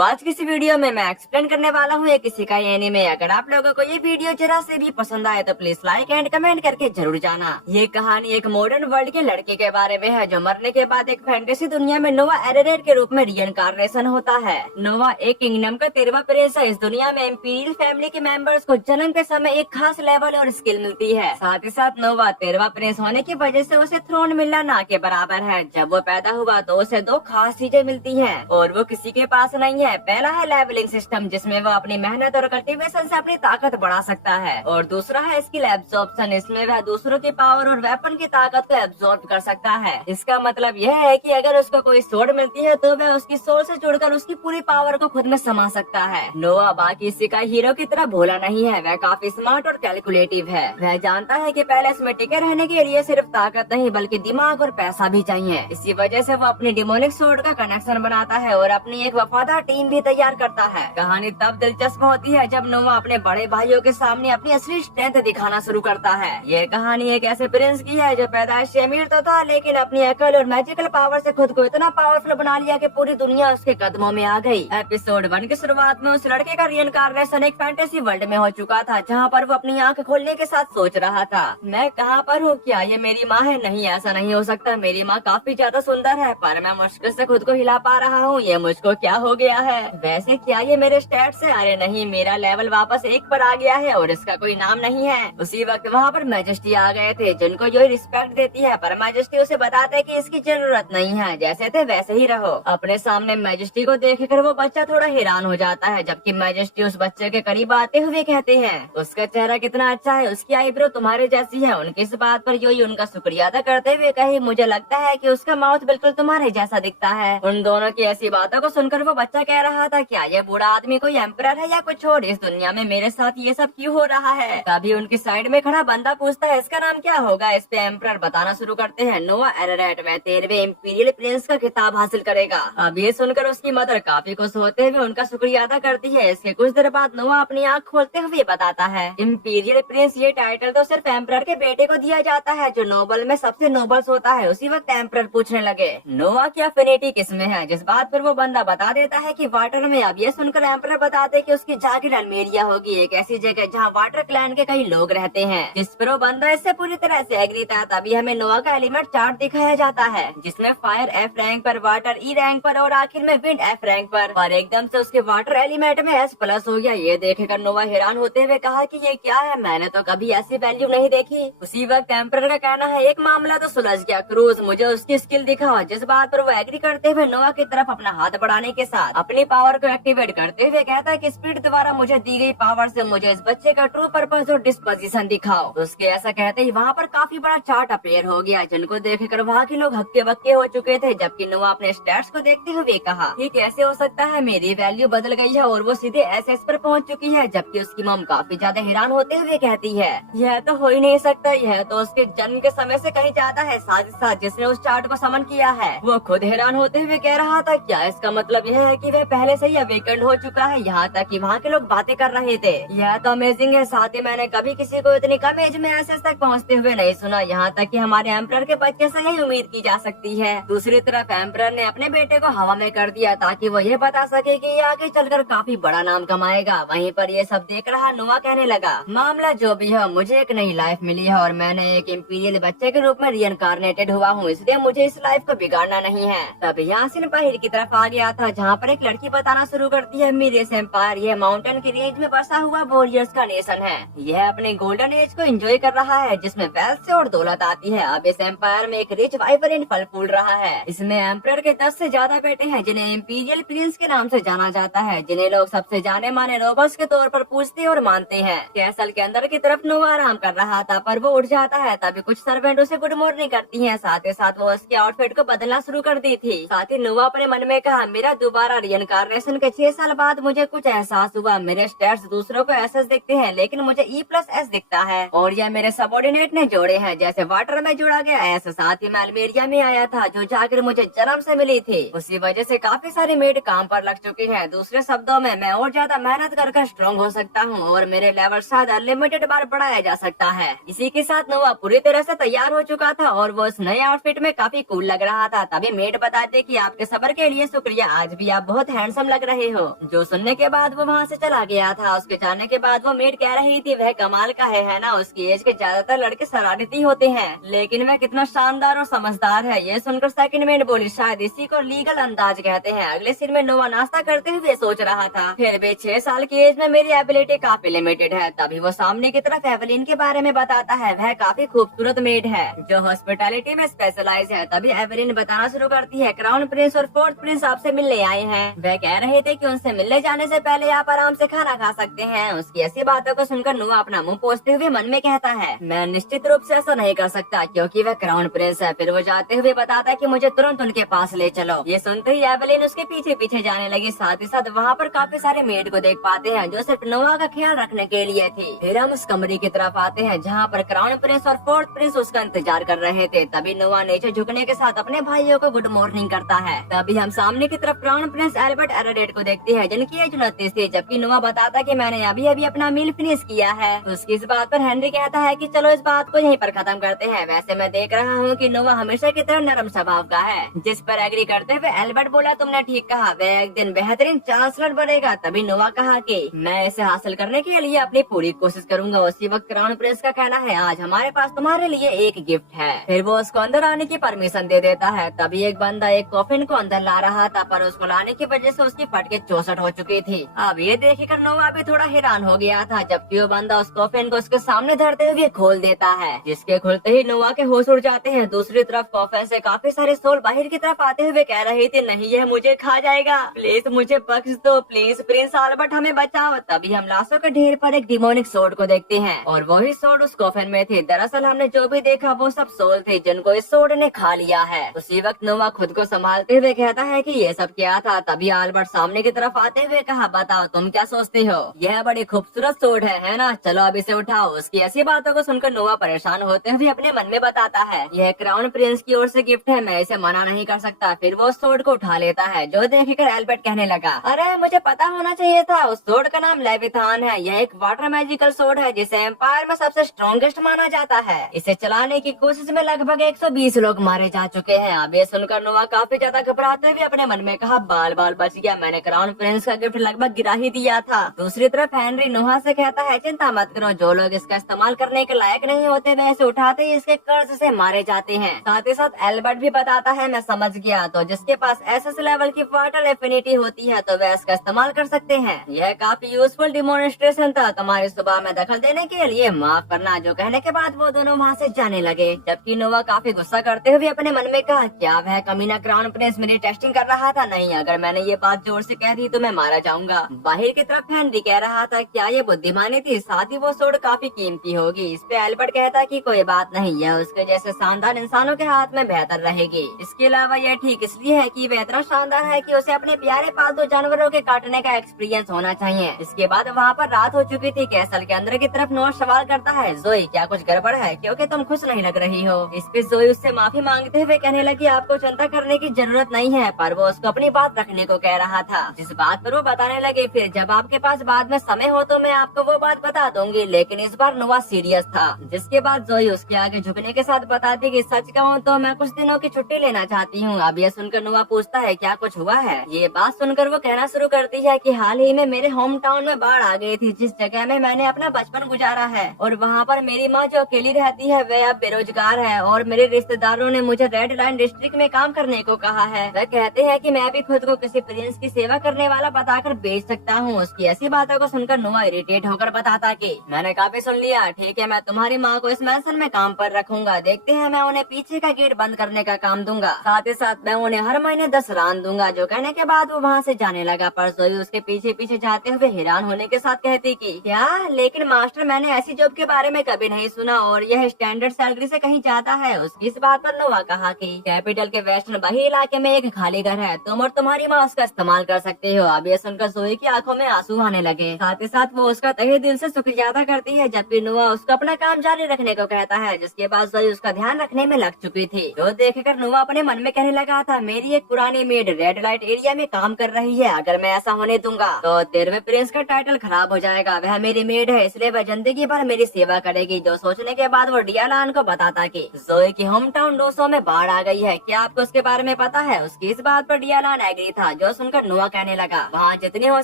आज की इस वीडियो में मैं एक्सप्लेन करने वाला हूँ एक किसी का एनीमे। अगर आप लोगों को ये वीडियो जरा से भी पसंद आए तो प्लीज लाइक एंड कमेंट करके जरूर जाना। ये कहानी एक मॉडर्न वर्ल्ड के लड़के के बारे में है जो मरने के बाद एक फैंटेसी दुनिया में नोवा एरेरेट के रूप में रिइंकार्नेशन होता है। नोवा एक किंगडम का 13वां प्रिंस है। इस दुनिया में इम्पीरियल फैमिली के मेंबर्स को जन्म के समय एक खास लेवल और स्किल मिलती है। साथ ही साथ नोवा 13वां प्रिंस होने की वजह से उसे थ्रोन मिलना ना के बराबर है। जब वो पैदा हुआ तो उसे दो खास चीजें मिलती है और वो किसी के पास नहीं है। पहला है लेवलिंग सिस्टम जिसमें वो अपनी मेहनत और कल्टीवेशन से अपनी ताकत बढ़ा सकता है, और दूसरा है स्किल एब्जॉर्प्शन। इसमें वह दूसरों की पावर और वेपन की ताकत को एब्जॉर्ब कर सकता है। इसका मतलब यह है कि अगर उसको कोई सोर्ड मिलती है तो वह उसकी सोल से जुड़कर उसकी पूरी पावर को खुद में समा सकता है। नोवा बाकी सिकाई हीरो की तरह भोला नहीं है। वह काफी स्मार्ट और कैलकुलेटिव है। वह जानता है कि पैलेस में टिके रहने के लिए सिर्फ ताकत नहीं बल्कि दिमाग और पैसा भी चाहिए। इसी वजह से वो अपनी डिमोनिक सोर्ड का कनेक्शन बनाता है और अपनी एक वफादार टीम भी तैयार करता है। कहानी तब दिलचस्प होती है जब नोवा अपने बड़े भाइयों के सामने अपनी असली स्ट्रेंथ दिखाना शुरू करता है। ये कहानी एक ऐसे प्रिंस की है जो पैदाइश से अमीर तो था लेकिन अपनी अकल और मैजिकल पावर से खुद को इतना पावरफुल बना लिया कि पूरी दुनिया उसके कदमों में आ गई। एपिसोड 1 की शुरुआत में उस लड़के का रिइंकार्नेशन एक फैंटेसी वर्ल्ड में हो चुका था जहाँ पर वो अपनी आंख खोलने के साथ सोच रहा था, मैं कहाँ पर हूँ? क्या ये मेरी माँ है? नहीं, ऐसा नहीं हो सकता। मेरी माँ काफी ज्यादा सुंदर है पर मैं मुश्किल से खुद को हिला पा रहा हूँ। ये मुझको क्या हो गया है? वैसे क्या ये मेरे स्टैट्स है? अरे नहीं, मेरा लेवल वापस 1 पर आ गया है और इसका कोई नाम नहीं है। उसी वक्त वहाँ पर मैजेस्टी आ गए थे जिनको जो रिस्पेक्ट देती है, पर मैजेस्टी उसे बताते कि इसकी जरूरत नहीं है, जैसे थे वैसे ही रहो। अपने सामने मैजेस्टी को देखकर वो बच्चा थोड़ा हैरान हो जाता है जबकि मैजेस्टी उस बच्चे के करीब आते हुए कहते हैं, उसका चेहरा कितना अच्छा है, उसकी आईब्रो तुम्हारे जैसी है। उनकी इस बात पर योई उनका शुक्रिया अदा करते हुए कही, मुझे लगता है कि उसका माउथ बिल्कुल तुम्हारे जैसा दिखता है। उन दोनों की ऐसी बातों को सुनकर वो बच्चा कह रहा था, क्या ये बूढ़ा आदमी कोई एम्परर है या कुछ और? इस दुनिया में मेरे साथ ये सब क्यों हो रहा है? तभी उनकी साइड में खड़ा बंदा पूछता है, इसका नाम क्या होगा? इस पे एम्परर बताना शुरू करते हैं, नोवा एरेरेट। वह 13वें इम्पीरियल प्रिंस का खिताब हासिल करेगा। अब ये सुनकर उसकी मदर काफी खुश होते हुए उनका शुक्रिया अदा करती है। इसके कुछ देर बाद नोवा अपनी आँख खोलते हुए बताता है, इम्पीरियल प्रिंस ये टाइटल तो सिर्फ एम्परर के बेटे को दिया जाता है जो नोबल में सबसे नोबल्स होता है। उसी वक्त एम्परर पूछने लगे, नोवा की अफिनिटी किसमें है? जिस बात पर वो बंदा बता देता है कि वाटर में। अब ये सुनकर एम्परर बताते कि उसकी जाकिर अल्मेरिया होगी, एक ऐसी जगह जहाँ वाटर क्लैन के कई लोग रहते हैं। जिस पर वो बंदा इससे पूरी तरह से एग्री था। तभी हमें नोवा का एलिमेंट चार्ट दिखाया जाता है जिसमें फायर F रैंक पर, वाटर E रैंक पर और आखिर में विंड F रैंक पर। और एकदम से उसके वाटर एलिमेंट में S+ हो गया। ये देखकर नोवा हैरान होते हुए कहा कि ये क्या है, मैंने तो कभी ऐसी वैल्यू नहीं देखी। उसी वक्त एम्परर का कहना है, एक मामला तो सुलझ गया, क्रूज मुझे उसकी स्किल दिखाओ। जिस बात पर वो एग्री करते हुए नोवा की तरफ अपना हाथ बढ़ाने के साथ अपनी पावर को एक्टिवेट करते हुए कहता है कि स्पिरिट द्वारा मुझे दी गई पावर से मुझे इस बच्चे का ट्रू पर्पस और डिस्पोजिशन दिखाओ। उसके ऐसा कहते ही वहाँ पर काफी बड़ा चार्ट अपीयर हो गया जिनको देखकर वहाँ के लोग हक्के बक्के हो चुके थे। जबकि नोवा अपने स्टैट्स को देखते हुए कहा, ये कैसे हो सकता है? मेरी वैल्यू बदल गई है और वो सीधे SS पर पहुँच चुकी है। जबकि उसकी मम काफी ज्यादा हैरान होते हुए कहती है, यह तो हो ही नहीं सकता, यह तो उसके जन्म के समय से कहीं ज्यादा है। साथ ही साथ जिसने उस चार्ट को समन किया है वो खुद हैरान होते हुए कह रहा था, क्या इसका मतलब यह है कि वह पहले से ही अवेकेंड हो चुका है? यहाँ तक कि वहाँ के लोग बातें कर रहे थे। यह तो अमेजिंग है। साथ ही मैंने कभी किसी को इतनी कम एज में SS तक पहुँचते हुए नहीं सुना। यहाँ तक कि हमारे एम्परर के बच्चे से यही उम्मीद की जा सकती है। दूसरी तरफ एम्परर ने अपने बेटे को हवा में कर दिया ताकि वो ये बता सके कि ये आगे चलकर काफी बड़ा नाम कमाएगा। वहीं पर ये सब देख रहा नोवा कहने लगा, मामला जो भी है, मुझे एक नई लाइफ मिली है और मैंने एक इम्पीरियल बच्चे के रूप में रिइंकार्नेटेड हुआ हूँ, इसलिए मुझे इस लाइफ को बिगाड़ना नहीं है। तब यासिन बाहर की तरफ आ गया था जहाँ पर एक लड़की बताना शुरू करती है, मिरेस एम्पायर ये माउंटेन की रेंज में बसा हुआ वॉरियर्स का नेशन है। यह अपने गोल्डन एज को एंजॉय कर रहा है जिसमें वेल्थ से और दौलत आती है। अब इस एम्पायर में एक रिच वाइब्रेंट फल फूल रहा है। इसमें एम्परर के 10 से ज्यादा बेटे हैं जिन्हें इम्पीरियल प्रिंस के नाम से जाना जाता है, जिन्हें लोग सबसे जाने माने रोबर्स के तौर पर पूछते और मानते हैं। कैसल के अंदर की तरफ नोवा आराम कर रहा था पर वो उठ जाता है। तभी कुछ सर्वेंट उसे गुड मॉर्निंग करती हैं। साथ ही साथ वो उसके आउटफिट को बदलना शुरू कर दी थी। साथ ही नोवा अपने मन में कहा, मेरा दोबारा रिइंकार्नेशन के 6 साल बाद मुझे कुछ एहसास हुआ। मेरे स्टैट्स दूसरों को SS दिखते हैं लेकिन मुझे E+S दिखता है और यह मेरे सबऑर्डिनेट ने जोड़े हैं। जैसे वाटर में जोड़ा गया ऐसे साथ ही मैं अल्मेरिया में आया था जो जाकर मुझे जन्म से मिली थी। उसी वजह से काफी सारे मेड काम पर लग चुके हैं। दूसरे शब्दों में मैं और ज्यादा मेहनत कर स्ट्रॉन्ग हो सकता हूँ और मेरे लेवल शायद अनलिमिटेड बार बढ़ाया जा सकता है। इसी के साथ नोवा पूरी तरह से तैयार हो चुका था और वो उस नए आउटफिट में काफी कूल लग रहा था। तभी मेड बताते कि आपके सब्र के लिए शुक्रिया, आज भी आप बहुत बहुत हैंडसम लग रहे हो। जो सुनने के बाद वो वहाँ से चला गया था। उसके जाने के बाद वो मेड कह रही थी वह कमाल का है ना, उसकी एज के ज्यादातर लड़के शरारती होते हैं, लेकिन वह कितना शानदार और समझदार है। ये सुनकर सेकंड मेड बोली शायद इसी को लीगल अंदाज कहते हैं। अगले सीन में नोवा नाश्ता करते हुए सोच रहा था, फिर भी 6 साल की एज में मेरी एबिलिटी काफी लिमिटेड है। तभी वो सामने की तरफ एवलिन के बारे में बताता है, वह काफी खूबसूरत मेड है जो हॉस्पिटैलिटी में स्पेशलाइज है। तभी एवलिन बताना शुरू करती है, क्राउन प्रिंस और फोर्थ प्रिंस आपसे मिलने आए हैं। वह कह रहे थे कि उनसे मिलने जाने से पहले आप आराम से खाना खा सकते हैं। उसकी ऐसी बातों को सुनकर नोवा अपना मुंह पोंछते हुए मन में कहता है, मैं निश्चित रूप से ऐसा नहीं कर सकता क्योंकि वह क्राउन प्रिंस है। फिर वो जाते हुए बताता है कि मुझे तुरंत उनके पास ले चलो। ये सुनते ही एवलिन उसके पीछे पीछे जाने लगी। साथ ही साथ वहाँ पर काफी सारे मेड को देख पाते हैं जो सिर्फ नोवा का ख्याल रखने के लिए थी। फिर हम उस कमरे की तरफ आते हैं जहाँ पर क्राउन प्रिंस और फोर्थ प्रिंस उसका इंतजार कर रहे थे। तभी नोवा नीचे झुकने के साथ अपने भाइयों को गुड मॉर्निंग करता है। तभी हम सामने की तरफ क्राउन प्रिंस एल्बर्ट एरोडेट को देखते हैं जिनकी एज 29 थी, जबकि नोवा बताता कि मैंने अभी अभी अपना मील फिनिश किया है। उसकी इस बात पर हेनरी कहता है कि चलो इस बात को यहीं पर खत्म करते हैं। वैसे मैं देख रहा हूँ कि नोवा हमेशा की तरह नरम स्वभाव का है, जिस पर एग्री करते हुए एल्बर्ट बोला तुमने ठीक कहा, वह एक दिन बेहतरीन चांसलर बनेगा। तभी नोवा कहा कि मैं इसे हासिल करने के लिए अपनी पूरी कोशिश करूंगा। उसी वक्त क्राउन प्रिंस का कहना है, आज हमारे पास तुम्हारे लिए एक गिफ्ट है। फिर वो उसको अंदर आने की परमिशन दे देता है। तभी एक बंदा एक कॉफिन को अंदर ला रहा था, पर उसको लाने की वजह से उसकी फटके 64 हो चुकी थी। अब ये देखकर नोवा भी थोड़ा हैरान हो गया था, जबकि वो बंदा उस कॉफिन को उसके सामने धरते हुए खोल देता है, जिसके खुलते ही नोवा के होश उड़ जाते हैं। दूसरी तरफ कॉफिन से काफी सारे सोल बाहर की तरफ आते हुए कह रहे थे, नहीं यह मुझे खा जाएगा, प्लीज मुझे बख्श दो, प्लीज प्रिंस एल्बर्ट हमें बचाओ। तभी हम लाशों के ढेर पर एक डिमोनिक सोर्ड को देखते हैं और वही सोर्ड उस कॉफिन में थे। दरअसल हमने जो भी देखा वो सब सोल थे जिनको इस सोर्ड ने खा लिया है। उसी वक्त नोवा खुद को संभालते हुए कहता है कि ये सब क्या था। तभी एल्बर्ट सामने की तरफ आते हुए कहा, बताओ तुम क्या सोचते हो, यह बड़ी खूबसूरत सोर्ड है ना, चलो अब इसे उठाओ। उसकी ऐसी बातों को सुनकर नोवा परेशान होते हुए अपने मन में बताता है, यह क्राउन प्रिंस की ओर से गिफ्ट है, मैं इसे मना नहीं कर सकता। फिर वो उस सोर्ड को उठा लेता है, जो देखकर एल्बर्ट कहने लगा, अरे मुझे पता होना चाहिए था, उस सोर्ड का नाम लेविथान है। यह एक वाटर मैजिकल सोर्ड है जिसे एम्पायर में सबसे स्ट्रॉन्गेस्ट माना जाता है। इसे चलाने की कोशिश में लगभग 120 लोग मारे जा चुके हैं। अब ये सुनकर नोवा काफी ज्यादा घबराते हुए अपने मन में कहा, बाल बाल बच गया, मैंने क्राउन प्रिंस का गिफ्ट लगभग गिरा ही दिया था। दूसरी तरफ हेनरी नोहा से कहता है, चिंता मत करो, जो लोग इसका इस्तेमाल करने के लायक नहीं होते वे इसे उठाते ही इसके कर्ज से मारे जाते हैं। साथ ही साथ एल्बर्ट भी बताता है, मैं समझ गया, तो जिसके पास एसएस लेवल की वाटर एफिनिटी होती है तो वे इसका इस्तेमाल कर सकते हैं। यह काफी यूजफुल डिमोन्स्ट्रेशन था, तुम्हारी सुबह में दखल देने के लिए माफ करना। जो कहने के बाद वो दोनों वहाँ से जाने लगे, जबकि नोवा काफी गुस्सा करते हुए अपने मन में कहा, क्या वह कमीना क्राउन प्रिंस मेरी टेस्टिंग कर रहा था? नहीं, अगर मैंने ये बात जोर से कह दी तो मैं मारा जाऊंगा। बाहर की तरफ हेनरी कह रहा था, क्या ये बुद्धिमानी थी? साथ ही वो सोड काफी कीमती होगी। इस पे एल्बर्ट कहता कि कोई बात नहीं, यह उसके जैसे शानदार इंसानों के हाथ में बेहतर रहेगी। इसके अलावा यह ठीक इसलिए है कि वह इतना शानदार है कि उसे अपने प्यारे पालतू जानवरों के काटने का एक्सपीरियंस होना चाहिए। इसके बाद वहाँ पर रात हो चुकी थी। कैसल के अंदर की तरफ नोआ सवाल करता है, जोई क्या कुछ गड़बड़ है, क्योंकि तुम खुश नहीं लग रही हो। इस पे जोई उससे माफी मांगते हुए कहने लगी, आपको चिंता करने की जरूरत नहीं है, पर वो उसको अपनी बात रखने को कह रहा था, जिस बात पर वो बताने लगे, फिर जब आपके पास बाद में समय हो तो मैं आपको वो बात बता दूंगी। लेकिन इस बार नोआ सीरियस था, जिसके बाद जोई उसके आगे झुकने के साथ बताती कि सच कहूँ तो मैं कुछ दिनों की छुट्टी लेना चाहती हूँ। अब यह सुनकर नोआ पूछता है, क्या कुछ हुआ है? ये बात सुनकर वो कहना शुरू करती है कि हाल ही में मेरे होम टाउन में बाढ़ आ गई थी, जिस जगह में मैंने अपना बचपन गुजारा है, और वहाँ पर मेरी माँ जो अकेली रहती है वह अब बेरोजगार है, और मेरे रिश्तेदारों ने मुझे रेड लाइन डिस्ट्रिक्ट में काम करने को कहा है। वह कहते हैं कि मैं भी खुद को किसी प्रिंस की सेवा करने वाला बताकर बेच सकता हूँ। उसकी ऐसी बातों को सुनकर नोआ इरिटेट होकर बताता कि मैंने काफी सुन लिया, ठीक है, मैं तुम्हारी माँ को इस मैंशन में काम पर रखूंगा, देखते हैं, मैं उन्हें पीछे का गेट बंद करने का काम दूंगा, साथ ही साथ मैं उन्हें हर महीने 10 रान दूंगा। जो कहने के बाद वो वहाँ से जाने लगा, पर जोई उसके पीछे पीछे जाते हुए हैरान होने के साथ कहती कि क्या, लेकिन मास्टर मैंने ऐसी जॉब के बारे में कभी नहीं सुना, और यह स्टैंडर्ड सैलरी से कहीं ज्यादा है। उसकी इस बात पर नोआ कहा कि कैपिटल के वेस्टर्न बाही इलाके में एक खाली घर है, तुम और तुम्हारी माँ उसका इस्तेमाल कर सकते हो। अब ये सुनकर जोई की आंखों में आंसू आने लगे। साथ ही साथ वो उसका तहे दिल से शुक्रिया अदा करती है, जबकि नोआ उसको अपना काम जारी रखने को कहता है, जिसके बाद जोई उसका ध्यान रखने में लग चुकी थी। जो देखकर नोआ अपने मन में कहने लगा था, मेरी एक पुरानी मेड रेड लाइट एरिया में काम कर रही है, अगर मैं ऐसा होने दूंगा तो 13वें प्रिंस का टाइटल खराब हो जाएगा। वह मेरी मेड है, इसलिए वह जिंदगी भर मेरी सेवा करेगी। जो सोचने के बाद वो डियालान को बताता कि जोई की होम टाउन 200 में बाढ़ आ गई है, क्या आपको उसके बारे में पता है? उसकी इस बात पर डियालान एग्री था, जो सुनकर नोआ कहने लगा, वहाँ जितनी हो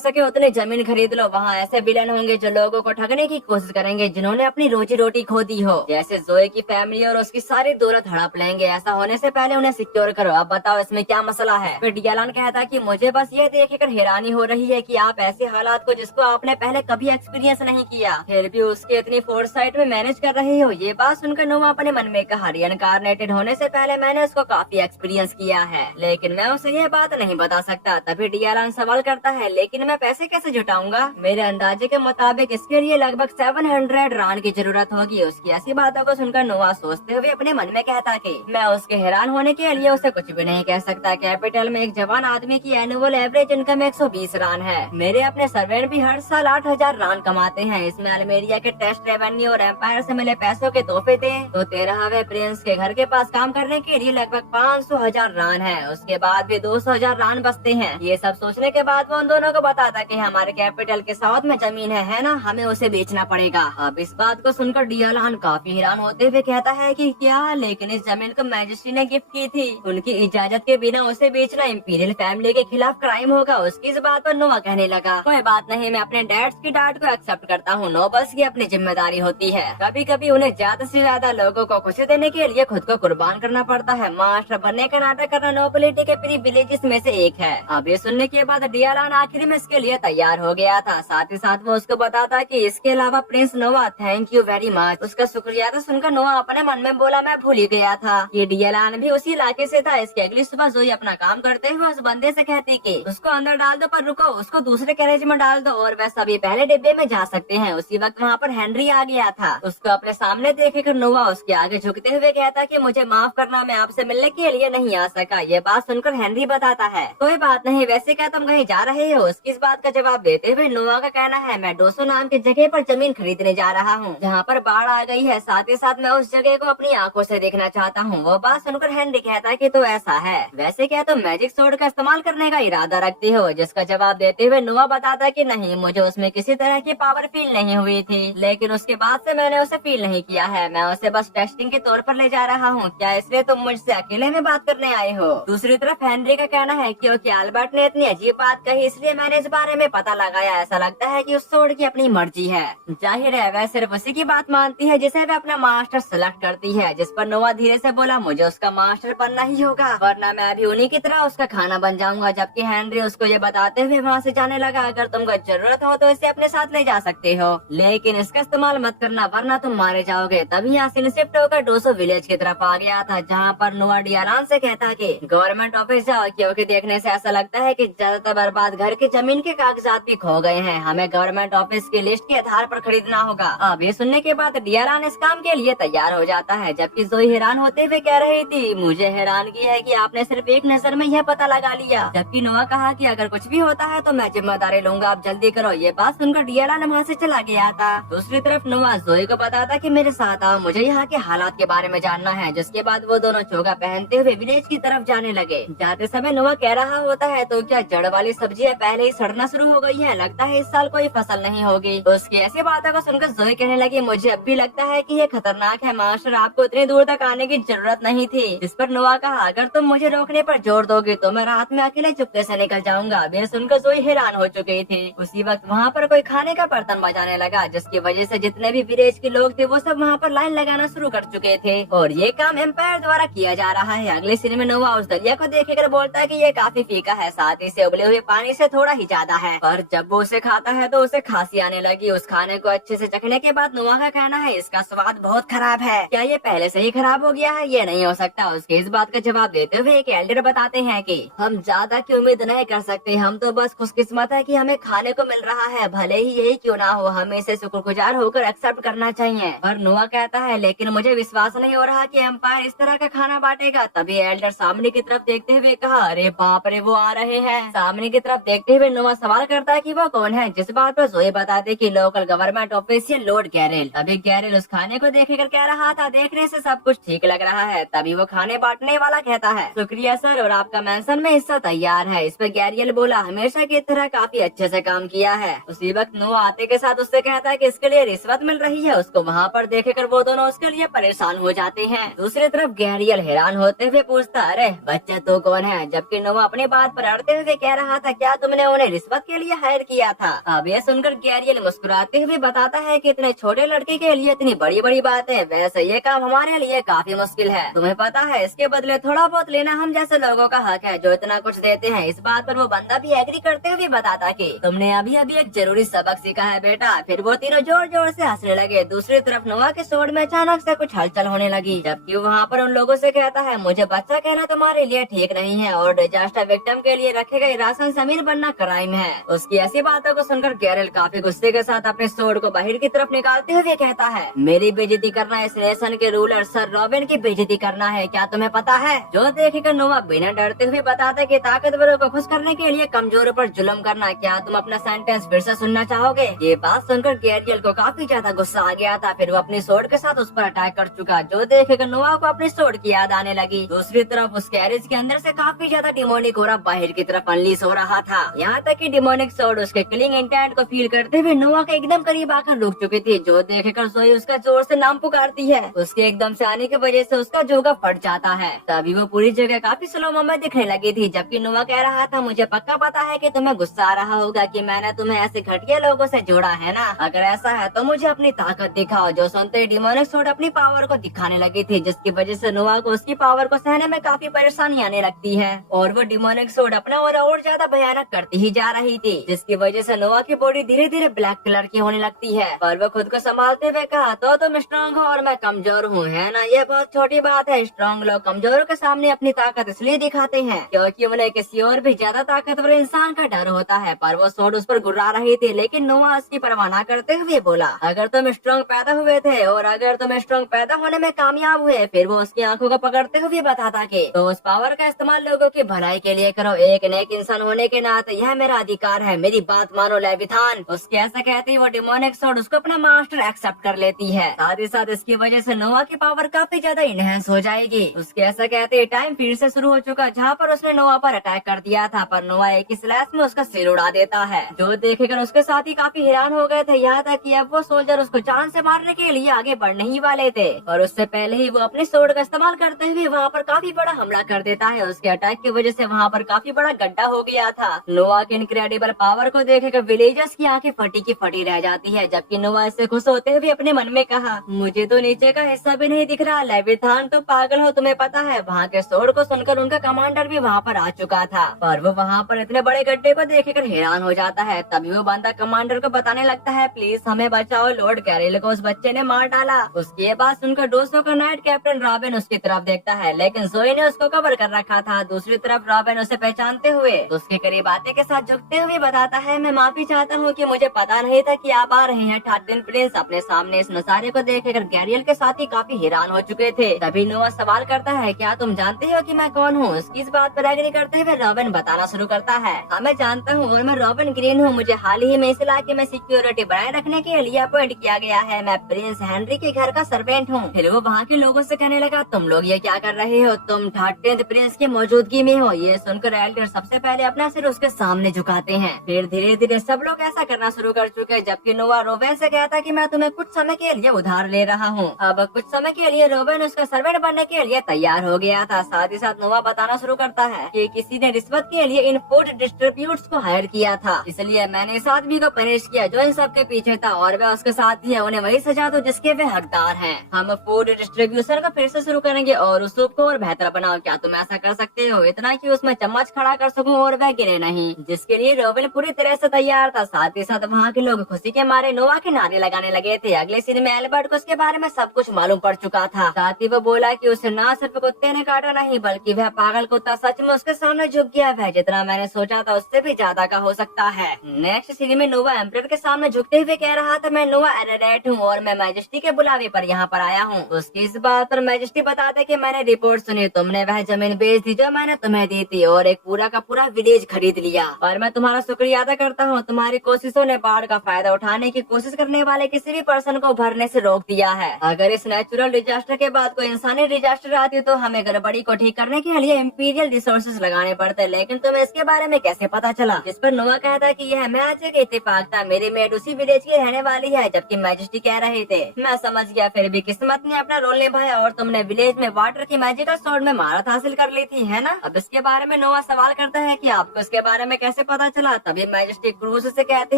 सके उतनी जमीन खरीद लो, वहाँ ऐसे विलेन होंगे जो लोगों को ठगने की कोशिश करेंगे जिन्होंने अपनी रोजी रोटी खो दी हो, जैसे जोए की फैमिली और उसकी सारी दौलत हड़प लेंगे। ऐसा होने से पहले उन्हें सिक्योर करो। अब बताओ इसमें क्या मसला है। फिर डियालान कहता कि मुझे बस ये देखकर हैरानी हो रही है कि आप ऐसे हालात को जिसको आपने पहले कभी एक्सपीरियंस नहीं किया फिर भी उसके इतनी फोरसाइट में मैनेज कर रहे हो। ये बात सुनकर नोआ अपने मन में कहा, रिइंकार्नेटेड होने से पहले मैंने उसको काफी एक्सपीरियंस किया है, लेकिन मैं उसे ये बात नहीं बता सकता। तभी डियालान सवाल करता है, लेकिन मैं पैसे कैसे जुटाऊंगा? मेरे अंदाजे के मुताबिक इसके लिए लगभग 700 रान की जरूरत होगी। उसकी ऐसी बातों को सुनकर नोआ सोचते हुए अपने मन में कहता कि मैं उसके हैरान होने के लिए उसे कुछ भी नहीं कह सकता। कैपिटल में एक जवान आदमी की एनुअल एवरेज इनकम 120 रान है। मेरे अपने सर्वेंट भी हर साल 8000 रान कमाते हैं। इसमें अल्मेरिया के टेस्ट रेवेन्यू और एम्पायर से मिले पैसों के तोहफे थे, तो 13वें प्रिंस के घर के पास काम करने के लिए लगभग 500,000 रान है। उसके बाद भी 200,000 रान बचते हैं। ये सब सोचने के बाद वो उन दोनों को बताता कि हमारे कैपिटल के साउथ में जमीन है ना, हमें उसे बेचना पड़ेगा। अब इस बात को सुनकर डियालान काफी हैरान होते हुए कहता है कि क्या, लेकिन इस जमीन को मैजेस्टी ने गिफ्ट की थी, उनकी इजाजत के बिना उसे बेचना इंपीरियल फैमिली के खिलाफ क्राइम होगा। उसकी इस बात पर नोआ कहने लगा, कोई बात नहीं, मैं अपने डैड्स की डांट को एक्सेप्ट करता हूँ। नोबल्स की अपनी जिम्मेदारी होती है, कभी कभी उन्हें ज्यादा से ज्यादा लोगों को खुशी देने के लिए खुद को कुर्बान करना पड़ता है। मास्टर बनने का नाटक करना नोबिलिटी के प्रिविलेजेस में से एक है। अब ये सुनने के बाद डियालान आखिर में इसके लिए तैयार हो गया था। साथ ही साथ वो उसको बताता कि इसके अलावा प्रिंस नोआ थैंक यू वेरी मच। उसका शुक्रिया था सुनकर नोआ अपने मन में बोला, मैं भूल ही गया था। ये डियालान भी उसी इलाके से था। इसके अगली सुबह जोई अपना काम करते हुए उस बंदे से कहती कि उसको अंदर डाल दो, पर रुको, उसको दूसरे कैरेज में डाल दो और वह सभी पहले डिब्बे में जा सकते हैं। उसी वक्त वहाँ पर हेनरी आ गया था। उसको अपने सामने देखकर नोआ उसके आगे झुकते हुए कहता कि मुझे माफ करना, मैं आपसे मिलने के लिए नहीं आ सका। ये बात सुनकर हेनरी बताता है, कोई बात नहीं, वैसे क्या तुम कहीं जा रहे हो? उसकी इस बात का जवाब देते हुए नोआ का कहना है, मैं डोसो नाम की जगह पर जमीन खरीदने जा रहा हूँ जहाँ पर बाढ़ आ गई है। साथ ही साथ मैं उस जगह को अपनी आंखों से देखना चाहता हूँ। वो बात सुनकर हेनरी कहता है कि तो ऐसा है, वैसे क्या तुम मैजिक सोर्ड का इस्तेमाल करने का इरादा रखते हो? जिसका जवाब देते हुए नोआ बताता कि नहीं, मुझे उसमें किसी तरह की पावर फील नहीं हुई थी, लेकिन उसके बाद से मैंने उसे फील नहीं किया है। मैं उसे बस टेस्टिंग के तौर पर ले जा रहा हूँ। क्या इसलिए तुम मुझसे अकेले में बात करने आए हो? दूसरी तरफ हेनरी का कहना है, क्योंकि अल्बर्ट ने इतनी अजीब बात कही इसलिए मैंने इस बारे में पता लगाया। ऐसा लगता है कि उस सोर्ड की अपनी मर्जी है। जाहिर है वह सिर्फ उसी की बात मानती है जिसे वह अपना मास्टर सेलेक्ट करती है। जिस पर नोआ धीरे से बोला, मुझे उसका मास्टर बनना ही होगा, वरना मैं भी उन्हीं की तरह उसका खाना बन जाऊंगा। जबकि हेनरी उसको ये बताते हुए वहाँ से जाने लगा, अगर तुमको जरूरत हो तो इसे अपने साथ ले जा सकते हो, लेकिन इसका इस्तेमाल मत करना वरना तुम मारे जाओगे। तभी यासिन शिफ्ट होकर डोसो विलेज की तरफ आ गया था, जहाँ पर नोआ डियालान से कहता कि गवर्नमेंट ऑफिस जाओ, क्योंकि देखने से ऐसा लगता है कि ज्यादातर बर्बाद घर की जमीन के कागजात भी खो गए हैं। हमें गवर्नमेंट ऑफिस की लिस्ट के आधार पर खरीदना होगा। अब ये सुनने के बाद डियालान इस काम के लिए तैयार हो जाता है, जबकि जोई हैरान होते हुए कह रही थी, मुझे हैरानगी है कि आपने सिर्फ एक नजर में यह पता लगा लिया। जबकि नोआ कहा कि अगर कुछ भी होता है तो मैं जिम्मेदारी लूंगा, आप जल्दी करो। ये बात सुनकर डियालान वहाँ से चला गया था। दूसरी तरफ नोआ जोई को बताता कि मेरे साथ आओ, मुझे यहाँ के हालात के बारे में जानना है। जिसके बाद वो दोनों चोगा पहनते हुए विलेज की तरफ जाने लगे। जाते समय नोआ कह रहा होता है, तो क्या जड़ वाली सब्जियाँ पहले ही सड़ना शुरू हो गई है? लगता है इस साल कोई फसल नहीं होगी। तो उसकी ऐसी बातों को सुनकर जोई कहने लगी, मुझे अब भी लगता है कि ये खतरनाक है मास्टर, आपको इतनी दूर तक आने की जरूरत नहीं थी। इस पर नोआ कहा, अगर तुम मुझे रोकने पर जोर दोगे तो मैं रात में अकेले चुपके से निकल जाऊंगा। वे सुनकर जोई हैरान हो चुकी थी। उसी वक्त वहाँ पर कोई खाने का बर्तन बजाने लगा, जिसकी वजह से जितने भी विलेज के लोग थे वो सब वहाँ पर लाइन लगाना शुरू कर चुके थे और ये काम एम्पायर द्वारा किया जा रहा है। अगले सीन में नोआ उस दरिया को देखकर बोलता है कि ये काफी फीका है, साथ ही से उबले हुए पानी से थोड़ा ही ज्यादा है। पर जब वो उसे खाता है तो उसे खांसी आने लगी। उस खाने को अच्छे से चखने के बाद नोआ का कहना है, इसका स्वाद बहुत खराब है, क्या ये पहले से ही खराब हो गया है? ये नहीं हो सकता। उसके इस बात का जवाब देते हुए एक एल्डर बताते हैं कि हम ज्यादा की उम्मीद नहीं कर सकते, हम तो बस खुशकिस्मत है कि हमें खाने को मिल रहा है, भले ही यही क्यों ना हो, हमें इसे शुक्रगुजार होकर एक्सेप्ट करना चाहिए। पर नोआ कहता है, लेकिन मुझे विश्वास नहीं हो रहा कि एम्पायर इस तरह का खाना बांटेगा। तभी एल्डर सामने की तरफ देखते हुए कहा, अरे बाप रे, वो आ रहे हैं। सामने की तरफ देखते हुए नोआ सवाल करता है कि वो कौन है, जिस बात पर जोई बताते कि लोकल गवर्नमेंट ऑफिशियल लॉर्ड गैरेल। अभी गैरेल उस खाने को देखकर कह रहा था, देखने से सब कुछ ठीक लग रहा है। तभी वो खाने बांटने वाला कहता है, शुक्रिया सर, और आपका मेंशन में हिस्सा तैयार है। इस पर गैरियल बोला, हमेशा की तरह काफी अच्छे से काम किया है। उसी वक्त नोआ आते के साथ उससे कहता है कि इसके लिए रिश्वत मिल रही है। उसको वहाँ पर देखकर वो दोनों उसके लिए परेशान हो जाते हैं। दूसरी तरफ गैरियल हैरान होते हुए पूछता, अरे बच्चा तो कौन है? जबकि नोआ अपनी बात बात पर अड़ते हुए कह रहा था, क्या तुमने उन्हें रिश्वत के लिए हायर किया था? अब ये सुनकर गैरियल मुस्कुराते हुए बताता है कि इतने छोटे लड़के के लिए इतनी बड़ी बड़ी बातें, वैसे ये काम हमारे लिए काफी मुश्किल है। तुम्हें पता है इसके बदले थोड़ा बहुत लेना हम जैसे लोगों का हक है जो इतना कुछ देते हैं। इस बात पर वो बंदा भी एग्री करते हुए बताता कि तुमने अभी अभी एक जरूरी सबक सीखा है बेटा। फिर वो तीनों जोर जोर से हंसने लगे। दूसरी तरफ नोआ के सोड में अचानक से कुछ हलचल होने लगी, जबकि वहाँ पर उन लोगों से कहता है, मुझे बच्चा कहना तुम्हारे लिए ठीक नहीं है और डिजास्टर विक्टिम के लिए रखे गए राशन से अमीर बनना क्राइम है। उसकी ऐसी बातों को सुनकर गैरल काफी गुस्से के साथ अपने सोड को बाहर की तरफ निकालते हुए कहता है, मेरी बेइज्जती करना इस नेशन के रूलर सर रॉबिन की बेइज्जती करना है, क्या तुम्हें पता है? जो देखेगा नोआ बिना डरते हुए बताता कि ताकतवरों को खुश करने के लिए कमजोरों पर जुल्म करना। क्या तुम अपना सेंटेंस फिर से सुनना चाहोगे? ये बात सुनकर गैरियल को काफी ज्यादा गुस्सा आ गया था। फिर वो अपनी सोड के साथ उस पर अटैक कर चुका। जो देखेगा नोआ को अपनी सोड की याद आने लगी। दूसरी तरफ उस कैरेज के अंदर से काफी ज्यादा डिमोनिक हो रहा बाहर की तरफ अनलीस हो रहा था। यहाँ तक कि डिमोनिक सोड उसके किलिंग इंटेंट को फील करते हुए नोआ के एकदम करीब आकर रुक चुकी थी। जो देखकर सोई उसका जोर से नाम पुकारती है। उसके एकदम से आने की वजह से उसका जोगा फट जाता है। तभी वो पूरी जगह काफी स्लो में दिखने लगी थी, जबकि नोआ कह रहा था, मुझे पक्का पता है कि तुम्हें गुस्सा आ रहा होगा कि मैंने तुम्हें ऐसे घटिया लोगों से जोड़ा है ना। अगर ऐसा है तो मुझे अपनी ताकत दिखाओ। जो सुनते ही डिमोनिक सोड अपनी पावर को दिखाने लगी थी, जिसकी वजह से नोआ को उसकी पावर को सहने में काफी परेशानी आने लगती है और वो डिमोनिक सोड अपना और ज्यादा भयानक करती ही जा रही थी, जिसकी वजह से नोआ की बॉडी धीरे धीरे ब्लैक कलर की होने लगती है। पर वो खुद को संभालते हुए कहा, तो तुम स्ट्रॉन्ग हो और मैं कमजोर हूँ, है ना? ये बहुत छोटी बात है। स्ट्रॉन्ग लोग कमजोरों के सामने अपनी ताकत इसलिए दिखाते हैं क्योंकि उन्हें किसी और भी ज्यादा ताकतवर इंसान का डर होता है। पर वो सोड उस पर गुर्रा रही थी, लेकिन नोआ उसकी परवाह न करते हुए बोला, अगर तुम स्ट्रॉन्ग पैदा हुए थे और अगर तुम स्ट्रॉन्ग पैदा होने में कामयाब हुए। फिर वो उसकी आंखों को पकड़ते हुए बताता कि तो उस पावर का इस्तेमाल लोगों की भलाई के लिए करो। एक नेक इंसान होने के नाते यह मेरा अधिकार है, मेरी बात मानो लेविथान। उसके ऐसा कहते ही वो डिमोनिक सोड उसको अपना मास्टर एक्सेप्ट कर लेती है। साथ ही साथ इसकी वजह से नोआ की पावर काफी ज्यादा इनहेंस हो जाएगी। उसके ऐसा कहते ही टाइम फिर से शुरू हो चुका, जहाँ पर उसने नोआ पर अटैक कर दिया था, पर नोआ एक ही स्लैश में उसका सिर उड़ा देता है। जो देखेकर उसके साथ ही काफी हैरान हो गए थे, यहाँ तक कि अब वो सोल्जर उसको जान से मारने के लिए आगे बढ़ने ही वाले थे। और उससे पहले ही वो अपने सोड का इस्तेमाल करते हुए वहाँ पर काफी बड़ा हमला कर देता है। उसके अटैक की वजह से वहाँ पर काफी बड़ा गड्ढा हो गया था। नोआ की इनक्रेडिबल पावर को देखेकर विलेजर्स की आंखें फटी की फटी रह जाती है, जबकि नोआ इससे खुश होते हुए अपने मन में कहा, मुझे तो नीचे का हिस्सा भी नहीं दिख रहा। लेविथान तो पागल हो, तुम्हें पता है? वहाँ के सोड को सुनकर उनका कमांडर भी वहाँ पर आ चुका था, पर वो वहाँ पर इतने बड़े गड्ढे को देखकर हैरान हो जाता है। तभी वो बंदा कमांडर को बताने लगता है, प्लीज हमें बचाओ, लॉर्ड कैरिल को उस बच्चे ने मार डाला। उसके बाद सुनकर दोस्तों का नाइट कैप्टन रॉबिन उसकी तरफ देखता है, लेकिन जोई ने उसको कवर कर रखा था। दूसरी तरफ रॉबिन उसे पहचानते हुए उसके करीब आते के साथ झुकते हुए बताता है, मैं माफी चाहता हूँ कि मुझे पता नहीं था कि आप आ रहे हैं। ठाटिन प्रिंस अपने सामने इस नजारे को देखकर गैरियल के साथ ही काफी हैरान हो चुके थे। तभी नोआ सवाल करता है, क्या तुम जानते हो कि मैं कौन हूँ? उसकी इस बात पर एग्री करते हुए रॉबिन बताना शुरू करता है, हाँ मैं जानता हूँ और मैं रॉबिन ग्रीन हूँ। मुझे हाल ही में इस इलाके में सिक्योरिटी बनाए रखने के लिए अपॉइंट किया गया है। मैं प्रिंस हेनरी के घर का सर्वेंट हूँ। फिर वो वहाँ के लोगों से कहने लगा, तुम लोग ये क्या कर रहे हो? तुम 13th प्रिंस की मौजूदगी में हो। ये सुनकर एल्डर सबसे पहले अपना सिर उसके सामने झुकाते हैं। फिर धीरे धीरे सब लोग ऐसा करना शुरू कर चुके, जबकि नोआ रोबेन से कहता कि मैं तुम्हें कुछ समय के लिए उधार ले रहा हूँ। अब कुछ समय के लिए रोबेन उसका सर्वेंट बनने के लिए तैयार हो गया था। साथ ही साथ नोआ बताना शुरू करता है कि किसी ने रिश्वत के लिए इन फूड डिस्ट्रीब्यूट्स को हायर किया था, इसलिए मैंने इस आदमी को पनिश किया जो इन सब के पीछे था और वह उसके साथ ही है। उन्हें वही सजा दो जिसके वे हकदार हैं। हम फूड डिस्ट्रीब्यूशन को फिर से शुरू करेंगे और उस सूप को और बेहतर बनाओ। क्या तुम ऐसा कर सकते हो? इतना कि उसमें चम्मच खड़ा कर सकूं और वह गिरे नहीं, जिसके लिए रोबिन पूरी तरह से तैयार था। साथ ही साथ वहाँ के लोग खुशी के मारे नोआ के नारे लगाने लगे थे। अगले सीन में एल्बर्ट को उसके बारे में सब कुछ मालूम पड़ चुका था। साथ ही वो बोला कि उसे न सिर्फ कुत्ते ने काटा नहीं, बल्कि वह पागल कुत्ता सच में उसके सामने झुक गया। वह जितना मैंने सोचा था उससे भी ज्यादा का हो सकता है। नेक्स्ट सीन में नोआ एम्परर के सामने झुकते हुए कह रहा था, मैं नोआ एरेरेट हूँ और मैं मैजेस्टी के बुलावे पर यहाँ पर आया हूँ। उसकी इस बात पर मैजेस्टी बताते कि मैंने रिपोर्ट सुनी, तुमने वह जमीन बेच दी जो मैंने तुम्हें दी थी और एक पूरा का पूरा विलेज खरीद लिया। और मैं तुम्हारा शुक्रिया अदा करता हूँ। तुम्हारी कोशिशों ने बाढ़ का फायदा उठाने की कोशिश करने वाले किसी भी पर्सन को उभरने से रोक दिया है। अगर इस नेचुरल डिजास्टर के बाद कोई इंसानी डिजास्टर आती तो हमें गड़बड़ी को ठीक करने के लिए इंपीरियल रिसोर्सेज लगाने पड़ते, लेकिन तुम्हें इसके बारे में कैसे पता चला? जिस पर नोआ कहता कि यह मैच एक इत्तेफाक था, मेरी मेड उसी विलेज की रहने वाली है, जबकि मैजेस्टी कह रहे थे। मैं समझ गया, फिर भी किस्मत ने अपना रोल निभाया और तुमने विलेज में वाटर की मैजिकल स्वॉर्ड में महारत हासिल कर ली थी, है ना? अब इसके बारे में नोआ सवाल करता है कि आपको इसके बारे में कैसे पता चला। तभी मैजेस्टिक क्रूज से कहते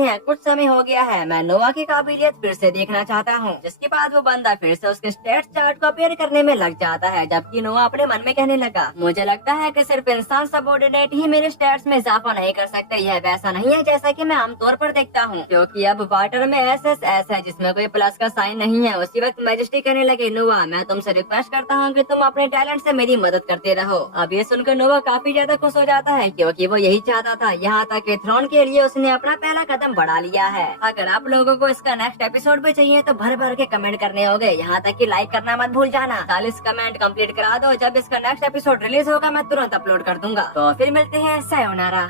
हैं कुछ समय हो गया है, मैं नोआ की काबिलियत फिर से देखना चाहता हूँ। जिसके बाद वो बंदा फिर से उसके स्टेट्स चार्ट को अपेयर करने में लग जाता है, जबकि नोआ अपने मन में कहने लगा मुझे लगता है कि सिर्फ इंसान सबऑर्डिनेट ही मेरे स्टेट्स में इजाफा नहीं कर सकते। यह वैसा नहीं है जैसा कि मैं आमतौर पर देखता हूँ, क्योंकि अब वाटर में SSS है जिसमें कोई प्लस का साइन नहीं है। उसी वक्त मैजेस्टिक कहने लगे नोआ मैं तुमसे रिक्वेस्ट करता हूँ कि तुम अपने टैलेंट से मेरी मदद करते रहो। अब ये सुनकर नोआ काफी ज्यादा खुश हो जाता है, क्योंकि वो यही चाहता था। यहाँ तक कि थ्रोन के लिए उसने अपना पहला कदम बढ़ा लिया है। अगर आप लोगों को इसका नेक्स्ट एपिसोड भी चाहिए तो भर भर के कमेंट करने होंगे, यहाँ तक कि लाइक करना मत भूल जाना। 40 कमेंट कंप्लीट करा दो, जब इसका नेक्स्ट एपिसोड रिलीज होगा मैं तुरंत अपलोड कर दूंगा। तो फिर मिलते हैं, सायोनारा।